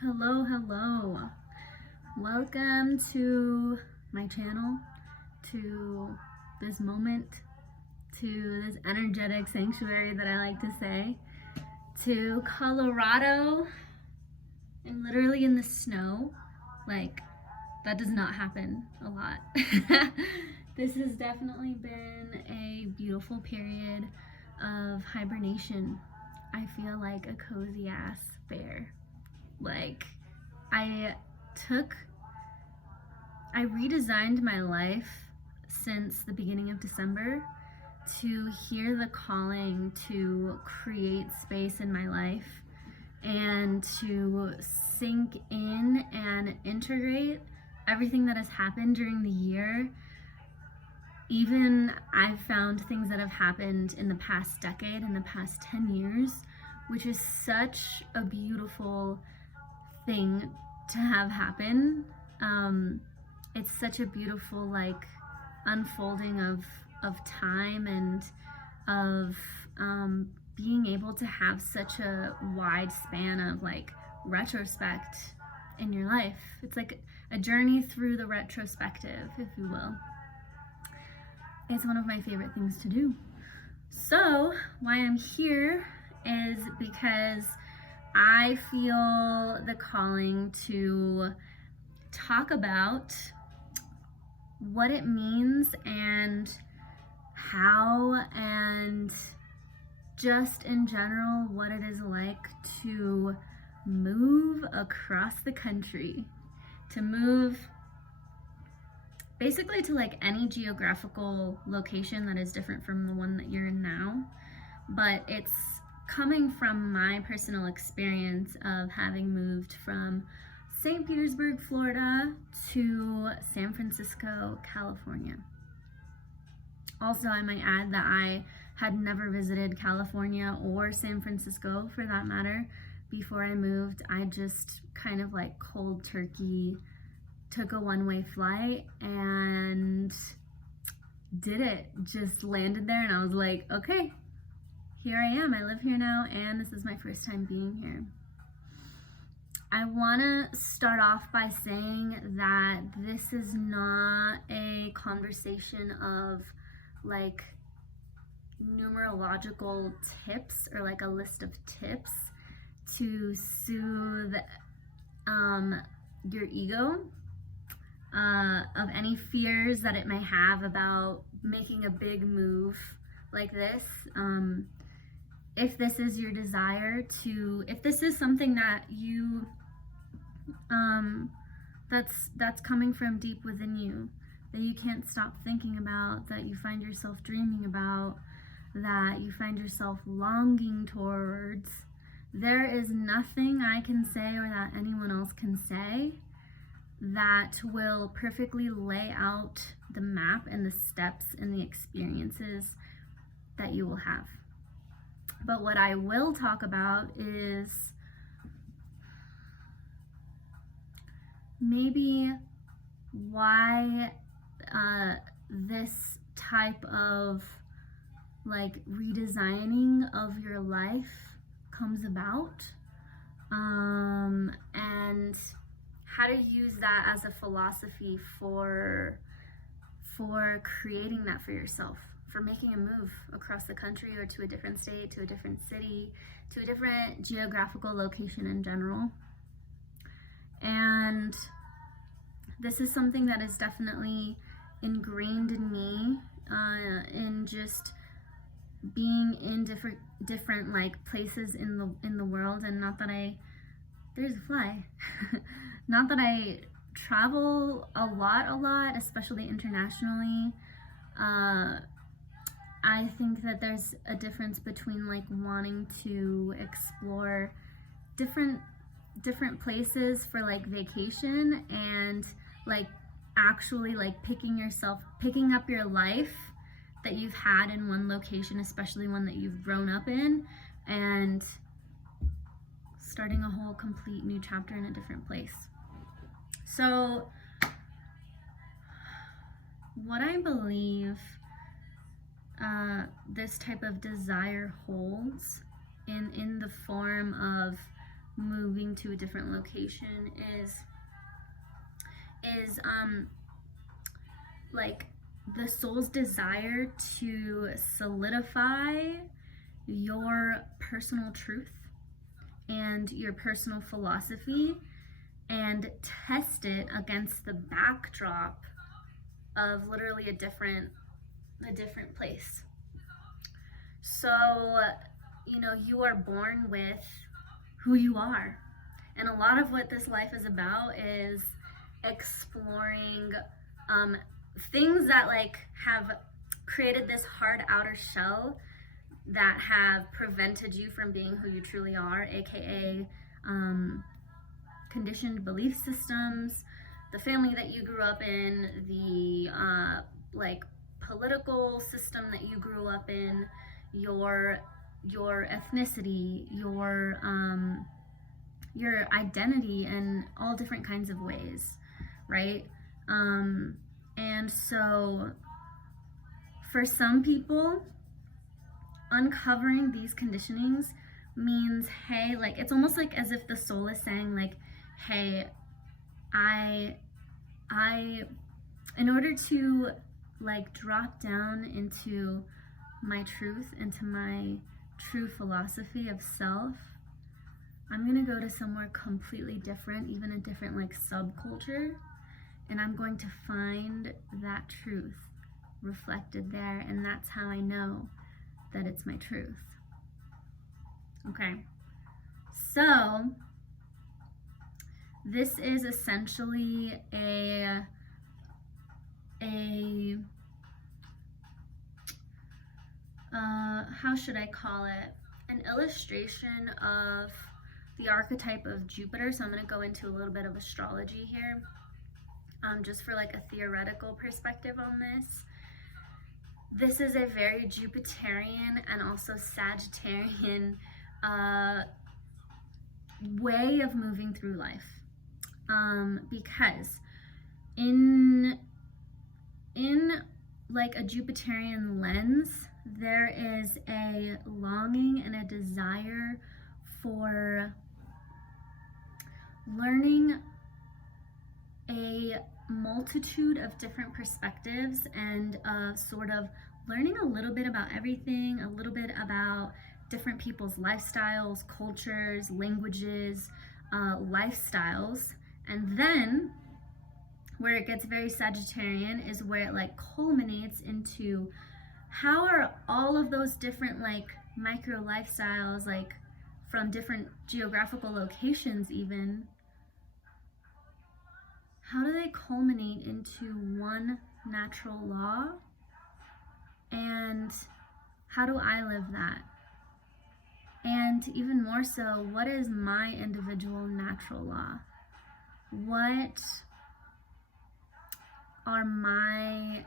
Hello, hello. Welcome to my channel, to this moment, to this energetic sanctuary that I like to say, to Colorado, and literally in the snow. Like, that does not happen a lot. This has definitely been a beautiful period of hibernation. I feel like a cozy ass bear. Like, I I redesigned my life since the beginning of December to hear the calling to create space in my life and to sink in and integrate everything that has happened during the year. Even I've found things that have happened in the past decade, in the past 10 years, which is such a beautiful thing to have happen. It's such a beautiful unfolding of time and of being able to have such a wide span of retrospect in your life. It's like a journey through the retrospective, if you will. It's one of my favorite things to do. So why I'm here is because I feel the calling to talk about what it means and how, and just in general what it is like to move across the country, to move basically to any geographical location that is different from the one that you're in now. But it's coming from my personal experience of having moved from Saint Petersburg, Florida to San Francisco, California. Also, I might add that I had never visited California or San Francisco for that matter before I moved. I just kind of cold turkey took a one-way flight and did it. Just landed there and I was like, okay, here I am. I live here now and this is my first time being here. I want to start off by saying that this is not a conversation of numerological tips or a list of tips to soothe your ego of any fears that it may have about making a big move like this. If this is your desire to, if this is something that you that's coming from deep within you, that you can't stop thinking about, that you find yourself dreaming about, that you find yourself longing towards, there is nothing I can say or that anyone else can say that will perfectly lay out the map and the steps and the experiences that you will have. But what I will talk about is maybe why this type of redesigning of your life comes about, and how to use that as a philosophy for creating that for yourself, for making a move across the country or to a different state, to a different city, to a different geographical location in general. And this is something that is definitely ingrained in me, in just being in different places in the world. And not that there's a fly. Not that I travel a lot, especially internationally. I think that there's a difference between wanting to explore different places for vacation and actually picking up your life that you've had in one location, especially one that you've grown up in, and starting a whole complete new chapter in a different place. So what I believe this type of desire holds in the form of moving to a different location is like the soul's desire to solidify your personal truth and your personal philosophy and test it against the backdrop of literally a different place. So, you know, you are born with who you are. And a lot of what this life is about is exploring things that like have created this hard outer shell that have prevented you from being who you truly are, aka conditioned belief systems, the family that you grew up in, the like political system that you grew up in, your ethnicity, your identity in all different kinds of ways, right? And so for some people, uncovering these conditionings means, hey, like it's almost like as if the soul is saying like, hey, I in order to like drop down into my truth, into my true philosophy of self, I'm gonna go to somewhere completely different, even a different like subculture, and I'm going to find that truth reflected there, and that's how I know that it's my truth. Okay, so this is essentially a how should I call it? An illustration of the archetype of Jupiter. So I'm going to go into a little bit of astrology here, just for like a theoretical perspective on this. This is a very Jupiterian and also Sagittarian way of moving through life, because in like a Jupiterian lens, there is a longing and a desire for learning a multitude of different perspectives and sort of learning a little bit about everything, a little bit about different people's lifestyles, cultures, languages, lifestyles. And then where it gets very Sagittarian is where it like culminates into how are all of those different like micro lifestyles, like from different geographical locations even, how do they culminate into one natural law? And how do I live that? And even more so, what is my individual natural law? What are my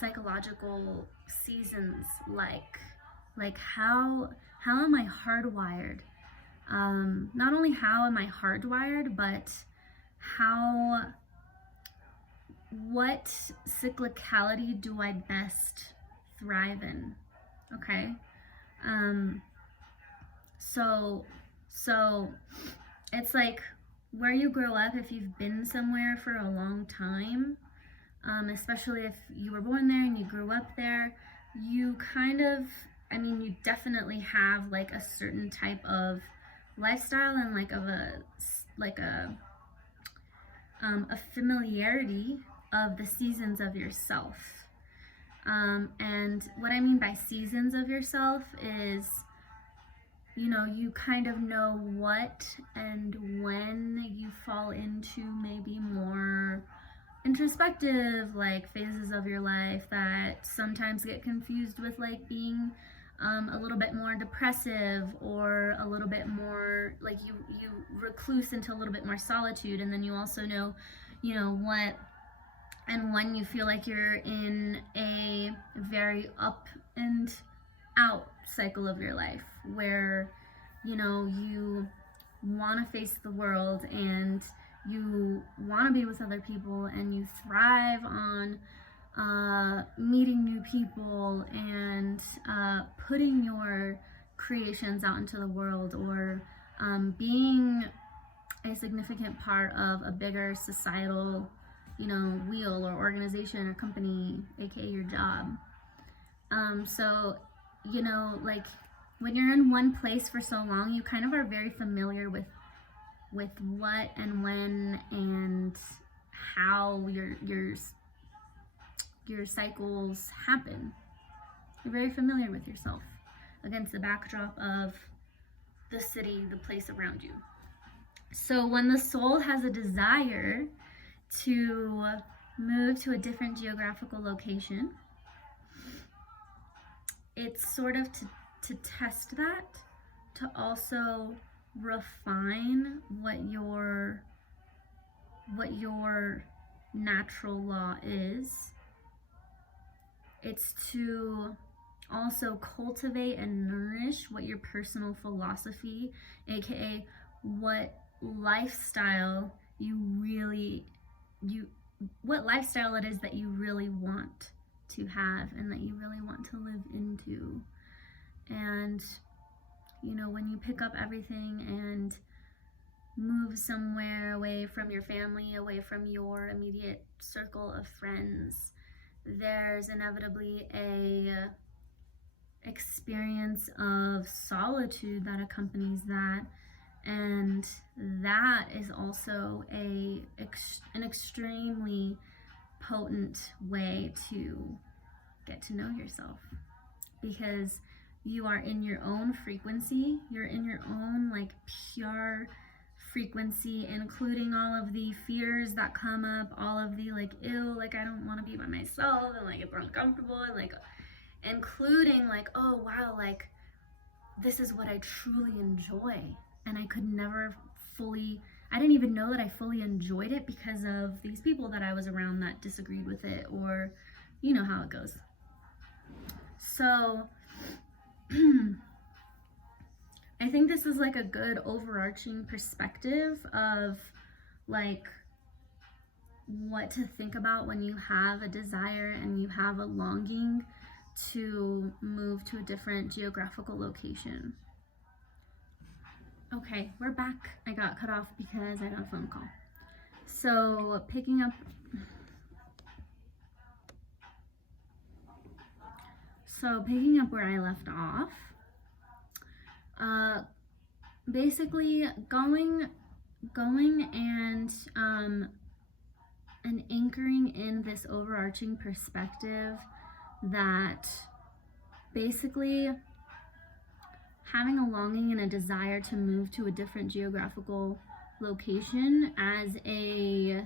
psychological seasons like? Like how am I hardwired? Not only how am I hardwired, but what cyclicality do I best thrive in? Okay. So it's like where you grow up, if you've been somewhere for a long time, especially if you were born there and you grew up there, you kind of, I mean, you definitely have like a certain type of lifestyle and like a familiarity of the seasons of yourself. And what I mean by seasons of yourself is, you know, you kind of know what and when you fall into maybe more introspective like phases of your life that sometimes get confused with like being a little bit more depressive, or a little bit more like you recluse into a little bit more solitude. And then you also know, you know, what and when you feel like you're in a very up and out cycle of your life where, you know, you want to face the world and you want to be with other people and you thrive on meeting new people and putting your creations out into the world, or being a significant part of a bigger societal, wheel or organization or company, aka your job. So, like when you're in one place for so long, you kind of are very familiar with what and when and how your cycles happen. You're very familiar with yourself against the backdrop of the city, the place around you. So when the soul has a desire to move to a different geographical location, it's sort of to test that, to also refine what your natural law is. It's to also cultivate and nourish what your personal philosophy, aka what lifestyle what lifestyle it is that you really want to have and that you really want to live into. And when you pick up everything and move somewhere away from your family, away from your immediate circle of friends, there's inevitably a experience of solitude that accompanies that, and that is also an extremely potent way to get to know yourself, because you are in your own frequency, you're in your own like pure frequency, including all of the fears that come up, all of the like, ew, like I don't want to be by myself, and like it's uncomfortable, and like including like, oh wow, like this is what I truly enjoy, and I didn't even know that I fully enjoyed it because of these people that I was around that disagreed with it, or you know how it goes. So I think this is like a good overarching perspective of like what to think about when you have a desire and you have a longing to move to a different geographical location. Okay, we're back. I got cut off because I got a phone call. So picking up where I left off, basically going and anchoring in this overarching perspective that basically having a longing and a desire to move to a different geographical location as a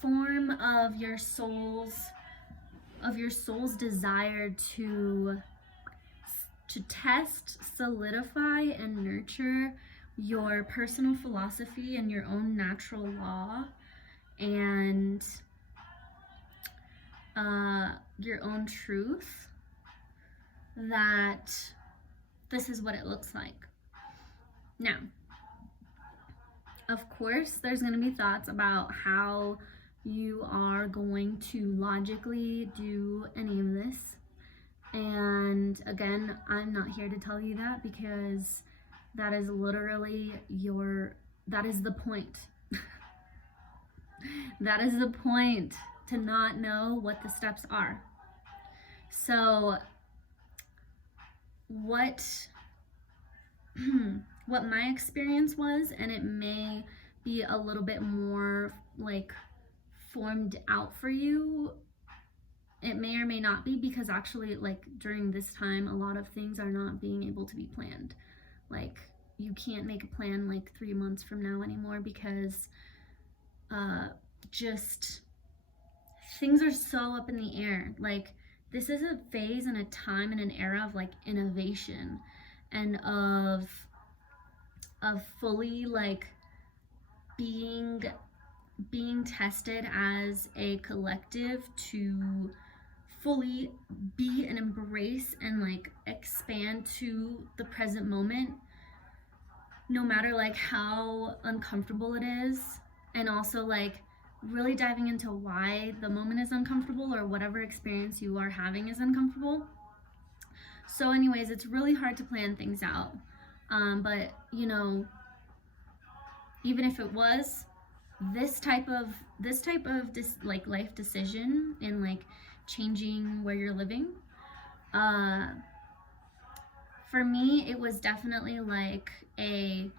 form of your soul's desire to test, solidify, and nurture your personal philosophy and your own natural law, and your own truth, that this is what it looks like. Now, of course, there's going to be thoughts about how you are going to logically do any of this. And again, I'm not here to tell you that, because that is literally that is the point. That is the point, to not know what the steps are. So what my experience was, and it may be a little bit more like formed out for you, it may or may not be, because actually like during this time a lot of things are not being able to be planned. Like you can't make a plan like 3 months from now anymore, because just things are so up in the air. Like this is a phase and a time and an era of like innovation and of fully like being tested as a collective to fully be and embrace and like expand to the present moment, no matter like how uncomfortable it is, and also like really diving into why the moment is uncomfortable, or whatever experience you are having is uncomfortable. So anyways, it's really hard to plan things out. But you know, even if it was this type of like life decision in like changing where you're living, uh for me it was definitely like a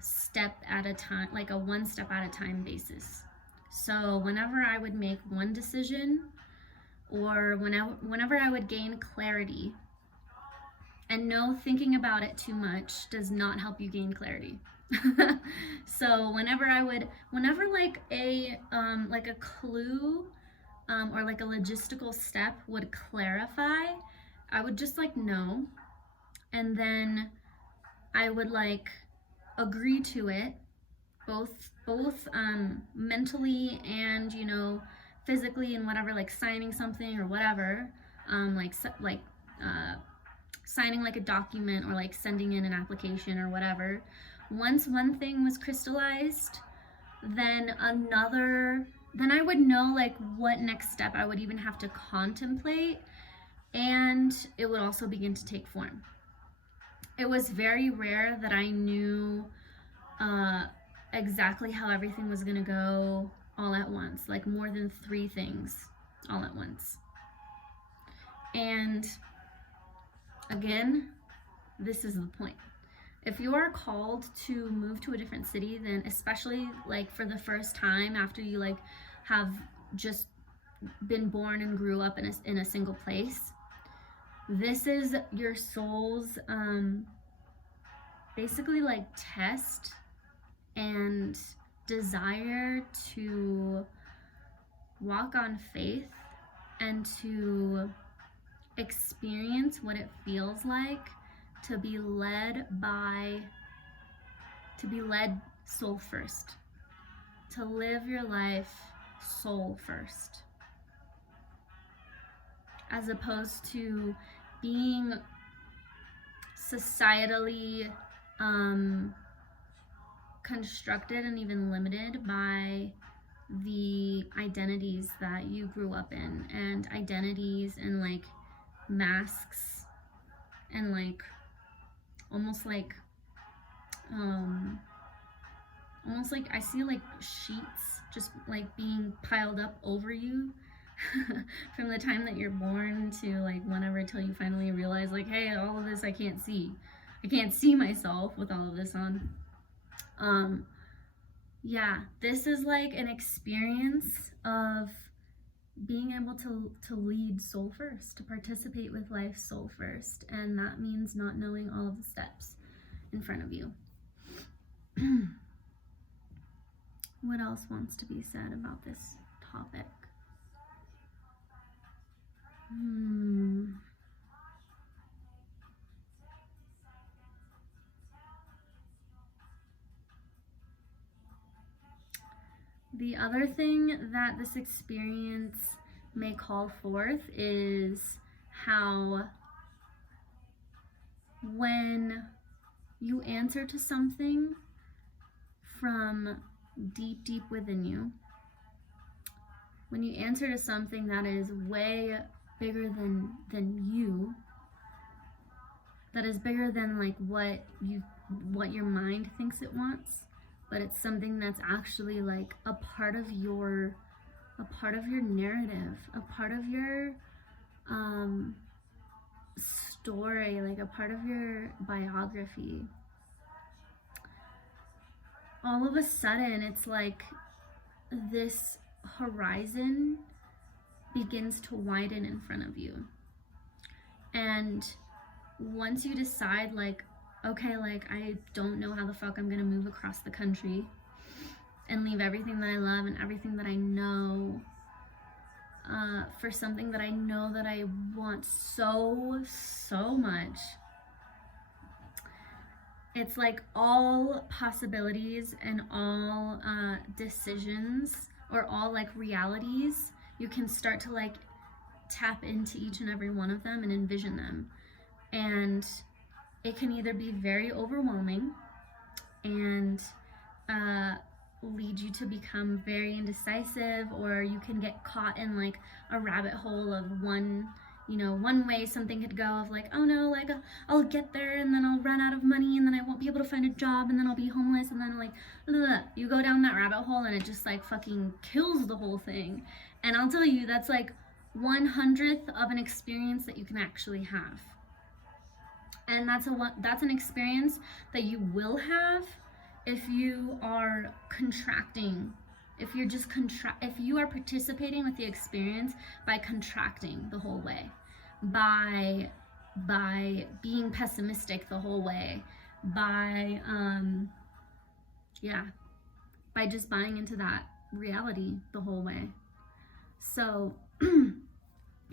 step at a time, like a one step at a time basis. So whenever I would make one decision, or whenever I would gain clarity, and no, thinking about it too much does not help you gain clarity. So whenever like a clue, or like a logistical step would clarify, I would just like know, and then I would like agree to it, both mentally and, you know, physically, and whatever, like signing something or whatever, like signing like a document, or like sending in an application or whatever. Once one thing was crystallized, then then I would know like what next step I would even have to contemplate, and it would also begin to take form. It was very rare that I knew exactly how everything was gonna go all at once, like more than 3 things all at once. And again, this is the point. If you are called to move to a different city, then especially like for the first time after you like have just been born and grew up in a single place, this is your soul's basically like test and desire to walk on faith and to experience what it feels like to be led soul first, to live your life soul first, as opposed to being societally constructed and even limited by the identities that you grew up in, and identities and like masks, and like almost like I see like sheets just like being piled up over you from the time that you're born to like whenever, till you finally realize like, hey, all of this I can't see myself with all of this on. Yeah, this is like an experience of being able to lead soul first, to participate with life soul first, and that means not knowing all of the steps in front of you. What else wants to be said about this topic? The other thing that this experience may call forth is how when you answer to something from deep, deep within you, when you answer to something that is way bigger than you, that is bigger than like what your mind thinks it wants, but it's something that's actually like a part of your narrative, a part of your story, like a part of your biography. All of a sudden, it's like this horizon begins to widen in front of you. And once you decide like, okay, like I don't know how the fuck I'm gonna move across the country and leave everything that I love and everything that I know for something that I know that I want so much. It's like all possibilities and all decisions, or all like realities, you can start to like tap into each and every one of them and envision them. And it can either be very overwhelming and lead you to become very indecisive, or you can get caught in like a rabbit hole of one you know, one way something could go of like, oh no, like I'll get there and then I'll run out of money and then I won't be able to find a job and then I'll be homeless and then like, blah, blah, blah. You go down that rabbit hole and it just like fucking kills the whole thing. And I'll tell you, that's like 1/100th of an experience that you can actually have. And that's an experience that you will have if you are contracting, if you're just if you are participating with the experience by contracting the whole way, by being pessimistic the whole way, by by just buying into that reality the whole way. So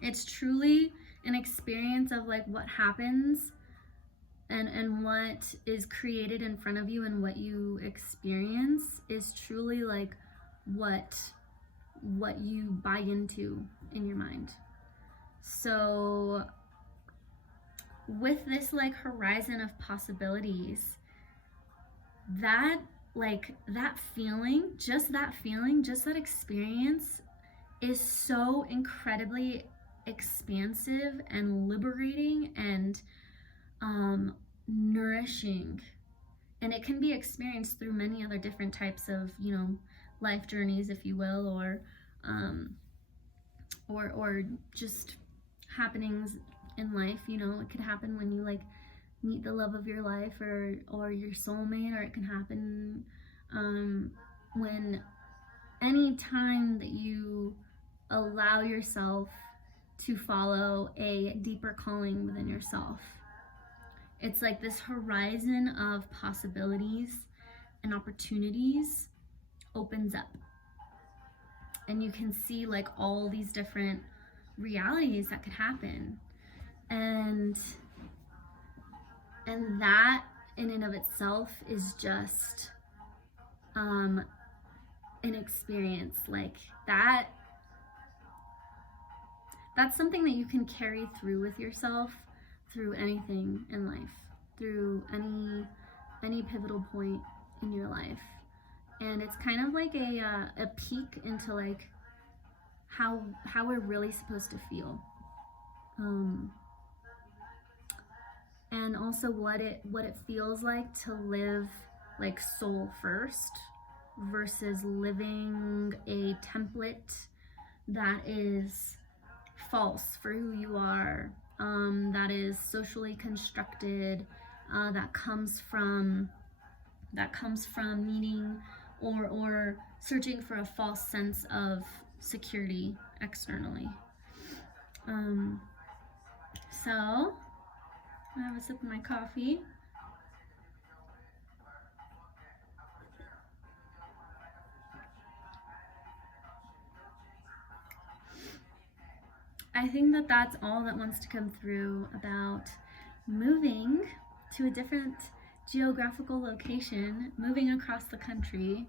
it's truly an experience of like what happens and what is created in front of you and what you experience is truly like what you buy into in your mind. So with this like horizon of possibilities, that feeling, just that experience is so incredibly expansive and liberating and nourishing. And it can be experienced through many other different types of, you know, life journeys, if you will, or just happenings in life. You know, it could happen when you like meet the love of your life or your soulmate, or it can happen when any time that you allow yourself to follow a deeper calling within yourself. It's like this horizon of possibilities and opportunities opens up. And you can see like all these different realities that could happen. And that in and of itself is just an experience like that. That's something that you can carry through with yourself through anything in life, through any pivotal point in your life. And it's kind of like a peek into like how we're really supposed to feel, and also what it feels like to live like soul first versus living a template that is false for who you are, that is socially constructed, that comes from needing or searching for a false sense of security externally. So I have a sip of my coffee. I think that that's all that wants to come through about moving to a different geographical location, moving across the country,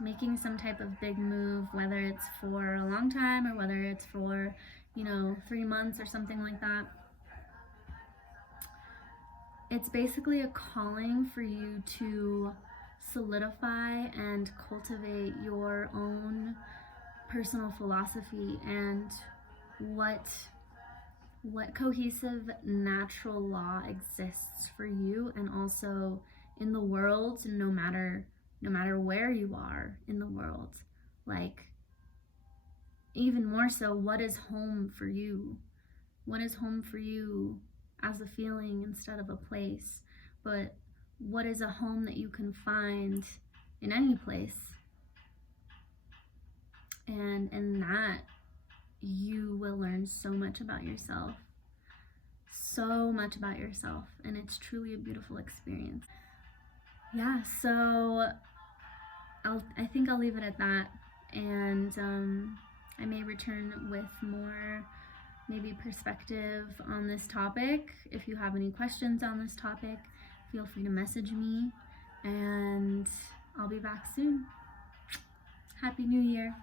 making some type of big move, whether it's for a long time or whether it's for, you know, 3 months or something like that. It's basically a calling for you to solidify and cultivate your own personal philosophy and what cohesive natural law exists for you and also in the world, no matter where you are in the world. Like, even more so, what is home for you? What is home for you as a feeling instead of a place? But what is a home that you can find in any place? And in that, you will learn so much about yourself. So much about yourself. And it's truly a beautiful experience. Yeah, so I think I'll leave it at that. And I may return with more maybe perspective on this topic. If you have any questions on this topic, feel free to message me. And I'll be back soon. Happy New Year.